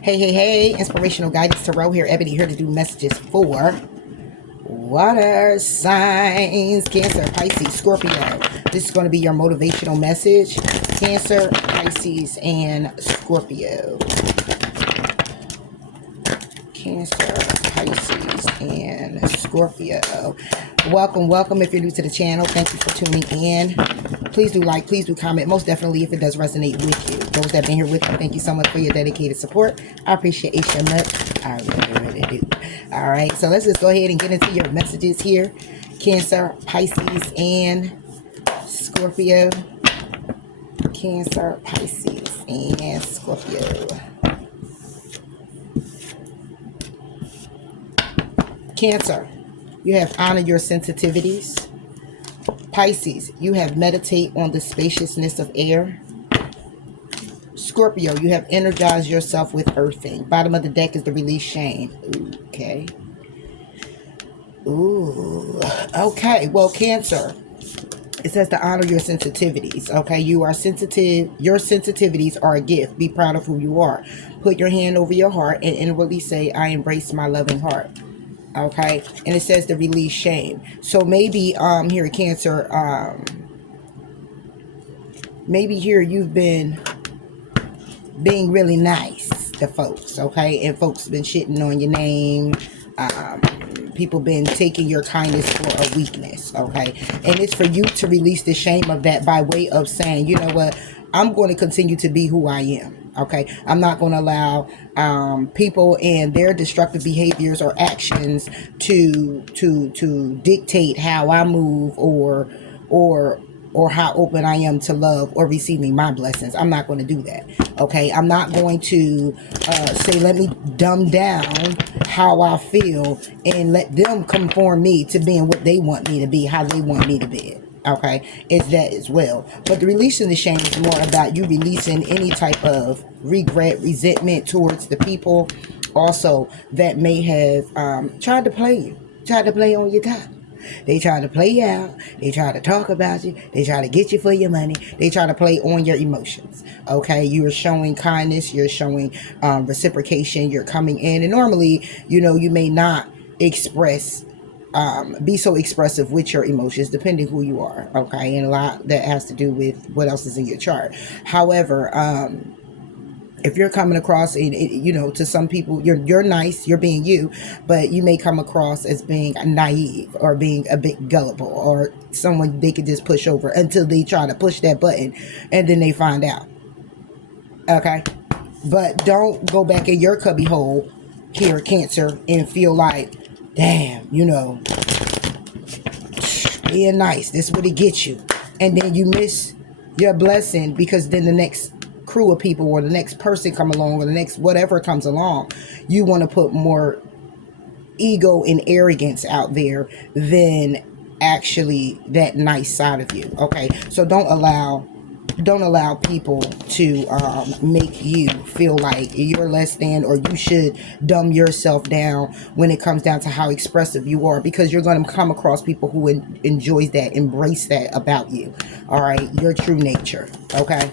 Hey, inspirational guidance tarot here. Ebony here to do messages for water signs, Cancer, Pisces, Scorpio. This is going to be your motivational message. Cancer, Pisces, and Scorpio. Cancer, Pisces, and Scorpio. Welcome. If you're new to the channel, thank you for tuning in. Please do like, please do comment. Most definitely, if it does resonate with you. Those that have been here with me, thank you so much for your dedicated support. I appreciate you so much. I really do. All right, so let's just go ahead and get into your messages here. Cancer, Pisces, and Scorpio. Cancer, Pisces, and Scorpio. Cancer, you have honored your sensitivities. Pisces, you have meditate on the spaciousness of air. Scorpio, you have energized yourself with earthing. Bottom of the deck is the release shame. Okay. Okay. Well, Cancer, it says to honor your sensitivities. Okay. You are sensitive. Your sensitivities are a gift. Be proud of who you are. Put your hand over your heart and inwardly say, I embrace my loving heart. Okay. And it says to release shame. So maybe here at Cancer, maybe here you've been being really nice to folks, okay? And folks been shitting on your name. People been taking your kindness for a weakness, okay? And it's for you to release the shame of that by way of saying, you know what? I'm going to continue to be who I am, okay? I'm not going to allow people and their destructive behaviors or actions to dictate how I move or how open I am to love or receiving my blessings. I'm not going to do that. Okay. I'm not going to say, let me dumb down how I feel and let them conform me to being what they want me to be, how they want me to be. Okay. It's that as well. But the releasing the shame is more about you releasing any type of regret, resentment towards the people also that may have tried to play you, tried to play on your time. They try to play you out. They try to talk about you. They try to get you for your money. They try to play on your emotions. Okay, you are showing kindness. You're showing reciprocation. You're coming in, and normally, you know, you may not express, be so expressive with your emotions, depending who you are. Okay, and a lot that has to do with what else is in your chart. However, if you're coming across, you know, to some people, you're nice, you're being you, but you may come across as being naive or being a bit gullible or someone they could just push over until they try to push that button and then they find out. Okay? But don't go back in your cubby hole here, Cancer, and feel like, damn, you know, being nice, this is what it gets you. And then you miss your blessing because then the next crew of people or the next person come along or the next whatever comes along, you want to put more ego and arrogance out there than actually that nice side of you. Okay, so don't allow people to make you feel like you're less than or you should dumb yourself down when it comes down to how expressive you are, because you're going to come across people who enjoys that, embrace that about you. All right, your true nature. Okay.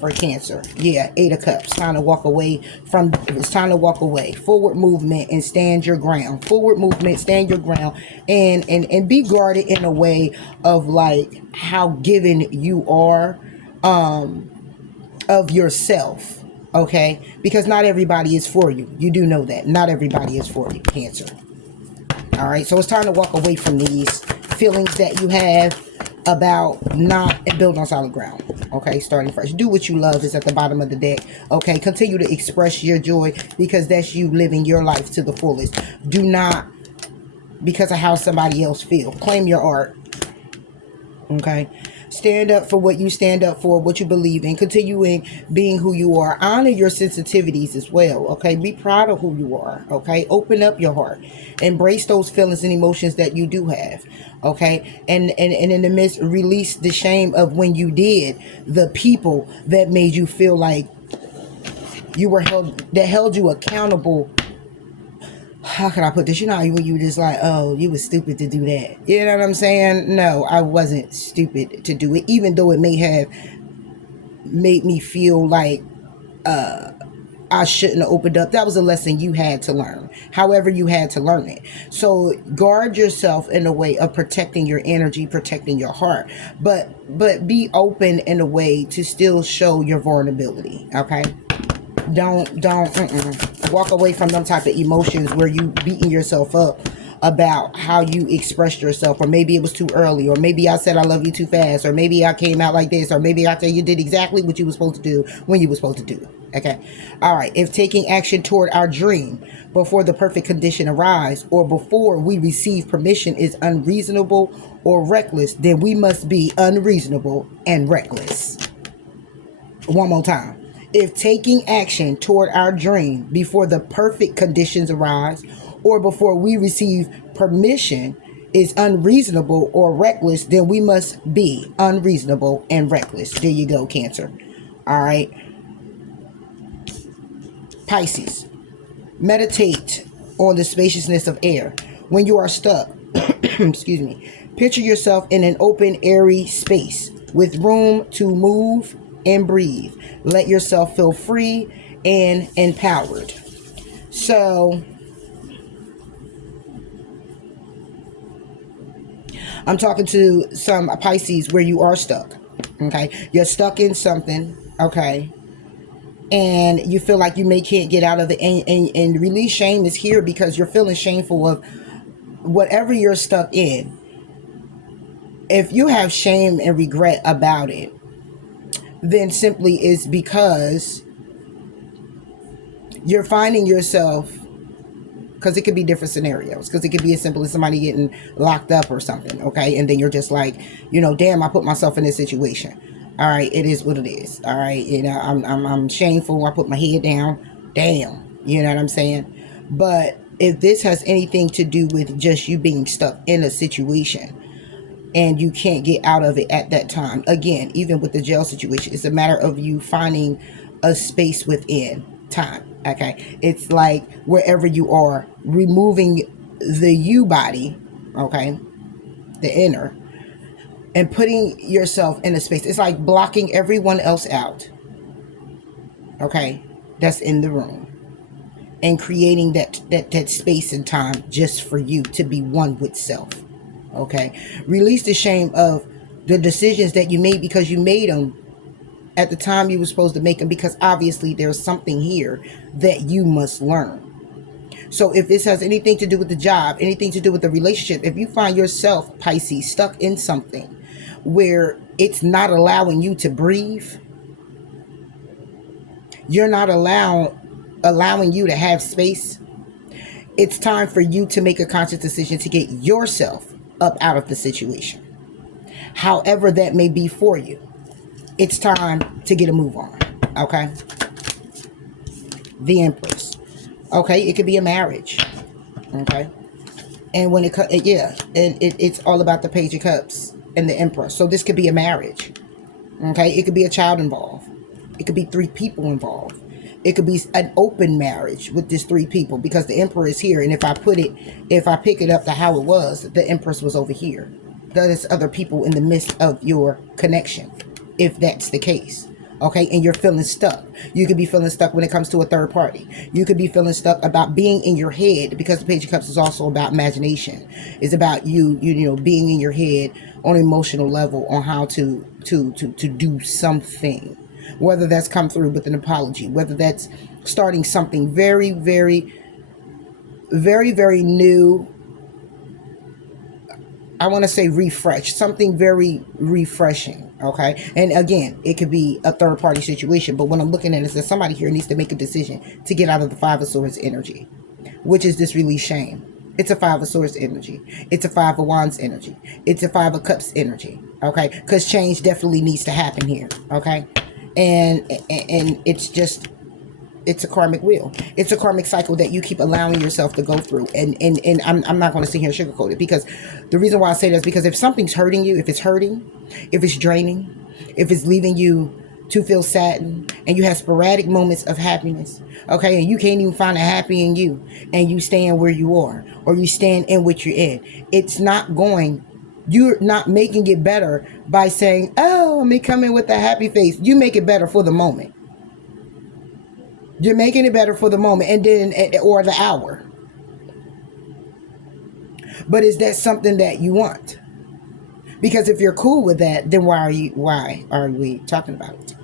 For Cancer, yeah, 8 of Cups. Time to walk away from. It's time to walk away. Forward movement and stand your ground. Forward movement, stand your ground, and be guarded in a way of like how given you are, of yourself. Okay, because not everybody is for you. You do know that. Not everybody is for you, Cancer. All right, so it's time to walk away from these feelings that you have about not and build on solid ground. Okay, starting fresh. Do what you love is at the bottom of the deck. Okay, continue to express your joy because that's you living your life to the fullest. Do not because of how somebody else feels. Claim your art. Okay, stand up for what you stand up for, what you believe in. Continuing being who you are. Honor your sensitivities as well. Okay, be proud of who you are. Okay, open up your heart. Embrace those feelings and emotions that you do have. Okay, and in the midst, release the shame of when you did the people that made you feel like you were held you accountable. How can I put this? You know, when you just like, oh, you was stupid to do that. You know what I'm saying? No, I wasn't stupid to do it, even though it may have made me feel like I shouldn't have opened up. That was a lesson you had to learn. However, you had to learn it. So guard yourself in a way of protecting your energy, protecting your heart, but be open in a way to still show your vulnerability. Okay. Don't walk away from them type of emotions where you beating yourself up about how you expressed yourself, or maybe it was too early, or maybe I said I love you too fast, or maybe I came out like this, or maybe I said you did exactly what you were supposed to do when you were supposed to do it. Okay. All right. If taking action toward our dream before the perfect condition arise, or before we receive permission, is unreasonable or reckless, then we must be unreasonable and reckless. One more time. If taking action toward our dream before the perfect conditions arise, or before we receive permission, is unreasonable or reckless, then we must be unreasonable and reckless. There you go, Cancer. All right. Pisces. Meditate on the spaciousness of air. When you are stuck, excuse me, picture yourself in an open, airy space with room to move and breathe. Let yourself feel free and empowered. So I'm talking to some Pisces where you are stuck. Okay. You're stuck in something. Okay. And you feel like you can't get out of it. And release shame is here because you're feeling shameful of whatever you're stuck in. If you have shame and regret about it, then simply is because you're finding yourself, because it could be different scenarios, because it could be as simple as somebody getting locked up or something, okay? And then you're just like, damn, I put myself in this situation. All right, it is what it is. All right, I'm shameful. I put my head down. Damn, you know what I'm saying? But if this has anything to do with just you being stuck in a situation and you can't get out of it at that time, again, even with the jail situation, it's a matter of you finding a space within time. Okay, it's like wherever you are, removing the you body, okay, the inner, and putting yourself in a space. It's like blocking everyone else out, okay, that's in the room, and creating that space and time just for you to be one with self. Okay, release the shame of the decisions that you made, because you made them at the time you were supposed to make them, because obviously there's something here that you must learn. So if this has anything to do with the job, anything to do with the relationship, if you find yourself, Pisces, stuck in something where it's not allowing you to breathe, you're not allowing you to have space, it's time for you to make a conscious decision to get yourself up out of the situation. However that may be for you, it's time to get a move on. Okay. The Empress. Okay. It could be a marriage. Okay. And when it's all about the Page of Cups and the Empress. So this could be a marriage. Okay. It could be a child involved. It could be 3 people involved. It could be an open marriage with just 3 people, because the Emperor is here. And if I pick it up to how it was, the Empress was over here. There's other people in the midst of your connection, if that's the case. Okay, and you're feeling stuck. You could be feeling stuck when it comes to a third party. You could be feeling stuck about being in your head, because the Page of Cups is also about imagination. It's about you being in your head on an emotional level on how to do something. Whether that's come through with an apology, whether that's starting something very, very, very, very new. I want to say refresh, something very refreshing. Okay. And again, it could be a third party situation. But what I'm looking at is that somebody here needs to make a decision to get out of the 5 of Swords energy, which is this release shame. It's a 5 of Swords energy. It's a 5 of Wands energy. It's a 5 of Cups energy. Okay. Because change definitely needs to happen here. Okay. And it's a karmic wheel. It's a karmic cycle that you keep allowing yourself to go through. And I'm not going to sit here and sugarcoat it, because the reason why I say that is because if something's hurting you, if it's hurting, if it's draining, if it's leaving you to feel saddened, and you have sporadic moments of happiness, okay, and you can't even find a happy in you, and you stand where you are, or you stand in what you're in, you're not making it better by saying, oh, let me come in with a happy face. You make it better for the moment. You're making it better for the moment and then or the hour. But is that something that you want? Because if you're cool with that, then why are we talking about it?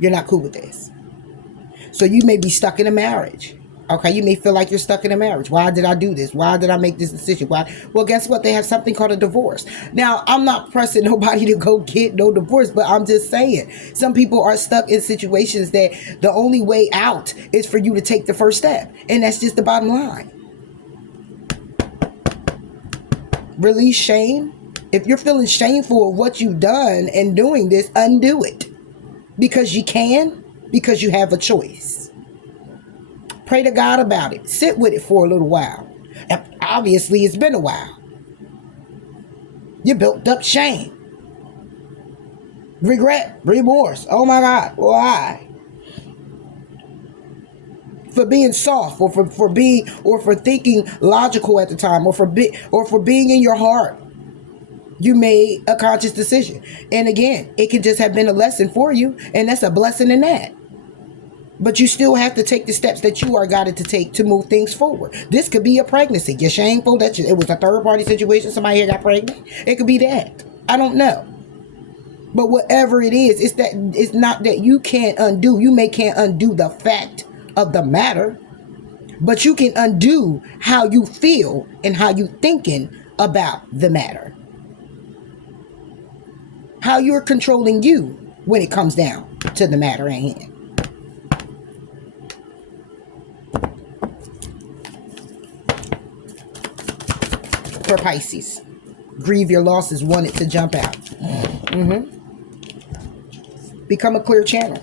You're not cool with this. So you may be stuck in a marriage. Okay, you may feel like you're stuck in a marriage. Why did I do this? Why did I make this decision? Why? Well, guess what? They have something called a divorce. Now, I'm not pressing nobody to go get no divorce, but I'm just saying some people are stuck in situations that the only way out is for you to take the first step. And that's just the bottom line. Release shame. If you're feeling shameful of what you've done and doing this, undo it. Because you can, because you have a choice. Pray to God about it. Sit with it for a little while. And obviously, it's been a while. You built up shame. Regret, remorse. Oh my God, why? For being soft, or for being, or for thinking logical at the time, or for being in your heart. You made a conscious decision. And again, it could just have been a lesson for you, and that's a blessing in that. But you still have to take the steps that you are guided to take to move things forward. This could be a pregnancy. You're shameful that it was a third party situation. Somebody here got pregnant. It could be that. I don't know. But whatever it is, it's not that you can't undo. You can't undo the fact of the matter, but you can undo how you feel and how you thinking about the matter. How you're controlling you when it comes down to the matter at hand. For Pisces, grieve your losses, want it to jump out. Become a clear channel.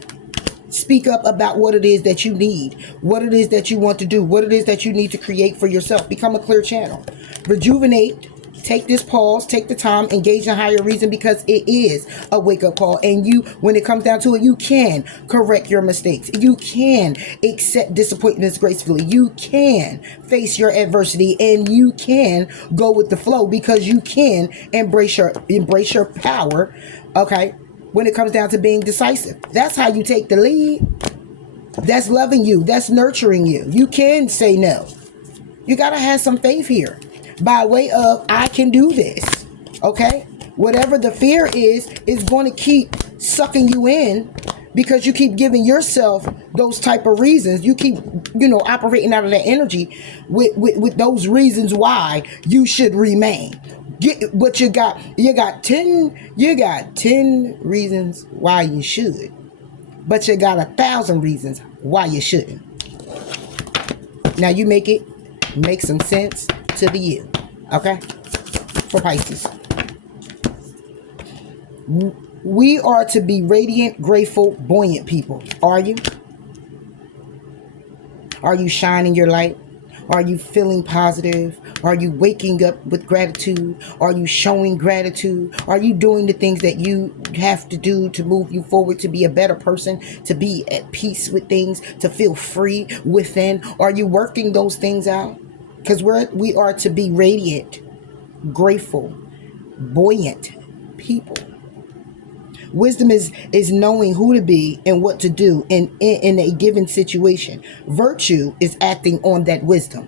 Speak up about what it is that you need, what it is that you want to do, what it is that you need to create for yourself. Become a clear channel. Rejuvenate. Take this pause, take the time, engage in higher reason, because it is a wake-up call. And you, when it comes down to it, you can correct your mistakes. You can accept disappointments gracefully. You can face your adversity, and you can go with the flow, because you can embrace your power. Okay, when it comes down to being decisive, that's how you take the lead. That's loving you. That's nurturing you. You can say no. You gotta have some faith here. By way of, I can do this. Okay? Whatever the fear is going to keep sucking you in, because you keep giving yourself those type of reasons. You keep, operating out of that energy with those reasons why you should remain. Get what you got. You got 10 reasons why you should. But you got 1,000 reasons why you shouldn't. Now you make some sense to the you. Okay? For Pisces. We are to be radiant, grateful, buoyant people. Are you? Are you shining your light? Are you feeling positive? Are you waking up with gratitude? Are you showing gratitude? Are you doing the things that you have to do to move you forward, to be a better person, to be at peace with things, to feel free within? Are you working those things out? Because we are to be radiant, grateful, buoyant people. Wisdom is knowing who to be and what to do in a given situation. Virtue is acting on that wisdom.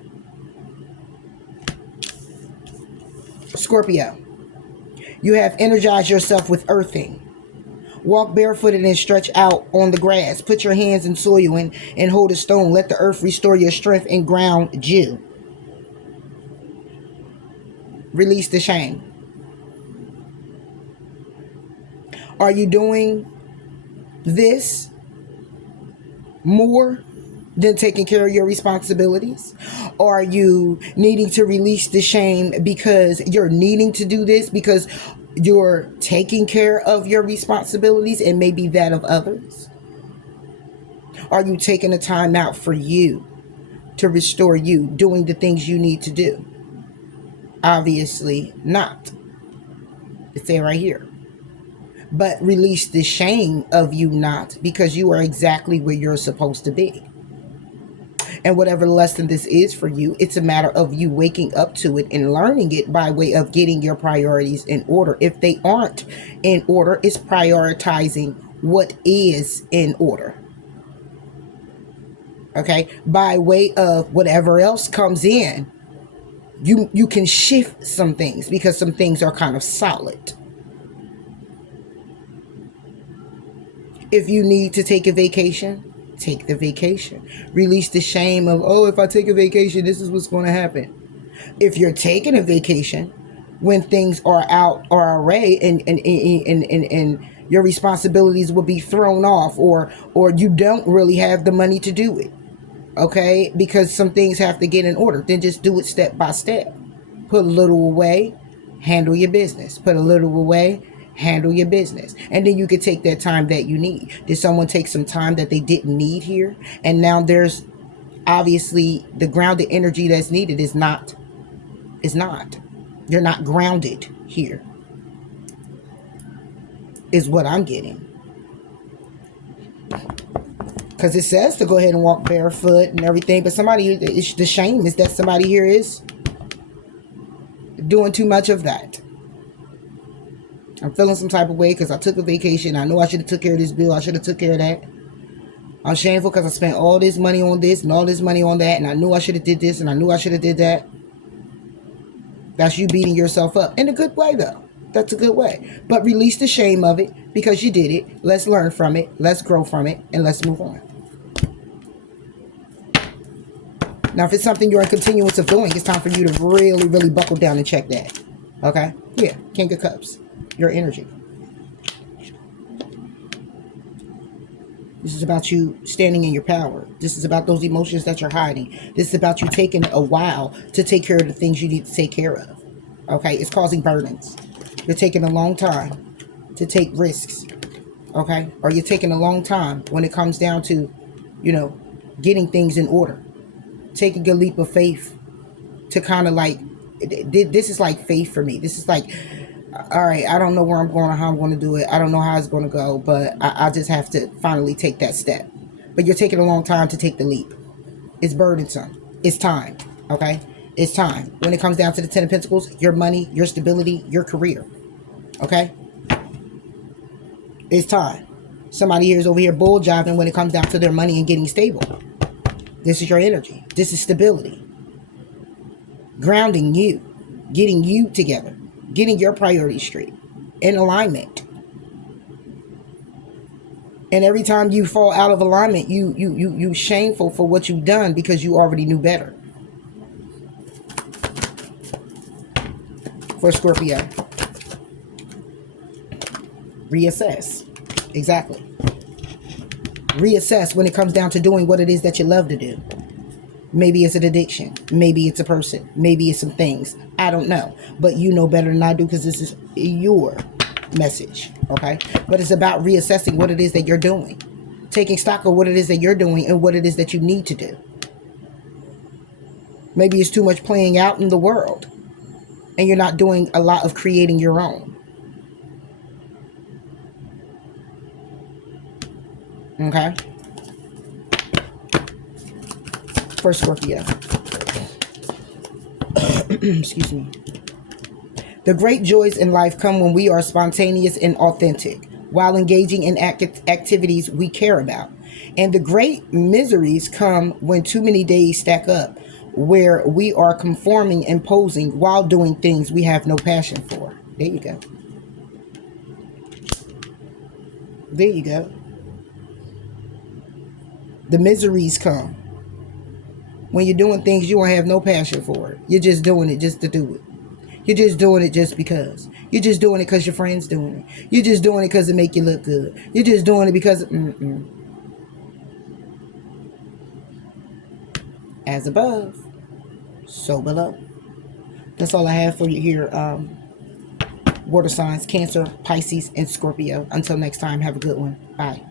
Scorpio, you have energized yourself with earthing. Walk barefooted and stretch out on the grass. Put your hands in soil and hold a stone. Let the earth restore your strength and ground you. Release the shame. Are you doing this more than taking care of your responsibilities? Or are you needing to release the shame because you're needing to do this because you're taking care of your responsibilities and maybe that of others? Are you taking a time out for you to restore you, doing the things you need to do? Obviously not. It's there right here. But release the shame of you not, because you are exactly where you're supposed to be. And whatever lesson this is for you, it's a matter of you waking up to it and learning it by way of getting your priorities in order. If they aren't in order, it's prioritizing what is in order. Okay, by way of whatever else comes in, you can shift some things because some things are kind of solid. If you need to take a vacation, take the vacation. Release the shame of, oh, if I take a vacation, this is what's going to happen. If you're taking a vacation when things are out or array and your responsibilities will be thrown off, or you don't really have the money to do it, okay, because some things have to get in order, then just do it step by step. Put a little away, handle your business. Put a little away, handle your business. And then you can take that time that you need. Did someone take some time that they didn't need here? And now there's obviously the grounded energy that's needed is not. You're not grounded here, is what I'm getting. Because it says to go ahead and walk barefoot and everything, but the shame is that somebody here is doing too much of that. I'm feeling some type of way because I took a vacation. I know I should have took care of this bill. I should have took care of that. I'm shameful because I spent all this money on this and all this money on that, and I knew I should have did this and I knew I should have did that. That's you beating yourself up in a good way, though. That's a good way. But release the shame of it because you did it. Let's learn from it. Let's grow from it. And let's move on. Now, if it's something you're in continuance of doing, it's time for you to really, really buckle down and check that. Okay? Yeah. King of Cups. Your energy. This is about you standing in your power. This is about those emotions that you're hiding. This is about you taking a while to take care of the things you need to take care of. Okay? It's causing burdens. You're taking a long time to take risks. Okay? Or you're taking a long time when it comes down to, getting things in order. Taking a leap of faith to kind of like, this is like faith for me. This is like, all right, I don't know where I'm going or how I'm going to do it. I don't know how it's going to go, but I just have to finally take that step. But you're taking a long time to take the leap. It's burdensome. It's time, okay? It's time. When it comes down to the Ten of Pentacles, your money, your stability, your career, okay? It's time. Somebody here is over here bull jiving when it comes down to their money and getting stable. This is your energy. This is stability. Grounding you. Getting you together. Getting your priorities straight. In alignment. And every time you fall out of alignment, you shameful for what you've done because you already knew better. For Scorpio. Reassess. Exactly. Reassess when it comes down to doing what it is that you love to do. Maybe it's an addiction. Maybe it's a person. Maybe it's some things. I don't know. But you know better than I do because this is your message. Okay? But it's about reassessing what it is that you're doing. Taking stock of what it is that you're doing and what it is that you need to do. Maybe it's too much playing out in the world. And you're not doing a lot of creating your own. Okay? For Scorpio. Excuse me. The great joys in life come when we are spontaneous and authentic, while engaging in activities we care about. And the great miseries come when too many days stack up, where we are conforming and posing while doing things we have no passion for. There you go. There you go. The miseries come when you're doing things you don't have no passion for it. You're just doing it just to do it. You're just doing it just because. You're just doing it because your friend's doing it. You're just doing it because it make you look good. You're just doing it because... As above, so below. That's all I have for you here. Water signs, Cancer, Pisces, and Scorpio. Until next time, have a good one. Bye.